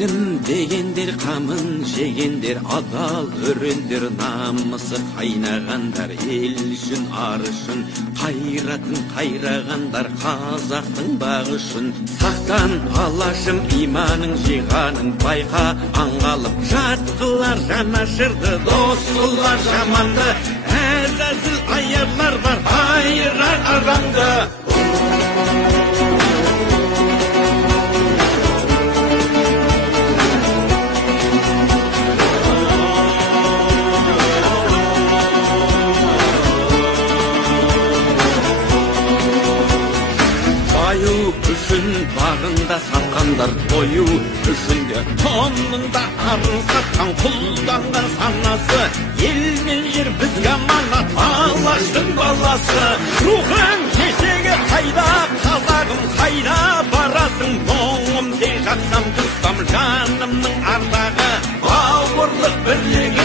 Елім дегендер қамын жегендер, адал өрендер, намысы қайнағандар, ел үшін ар үшін қайратын қайрағандар, қазақтың бағы үшін. Сақтан алашым иманың жиғанын байқа, аңғалып жатқылар жанашырды, досылар жаманды, әзәзіл аярлар бар, айырар арамды. Үшін бағында сатқандар, тою үшін де тонында арын сатқан, құлданған санасы, ел мен жер бізге аманат, алаштың баласы. Рухың кешегі қайда, қазағым қайда барасың, мұңым сен жақсам тұрсам жанымның ардағы, бауырлық бірлігі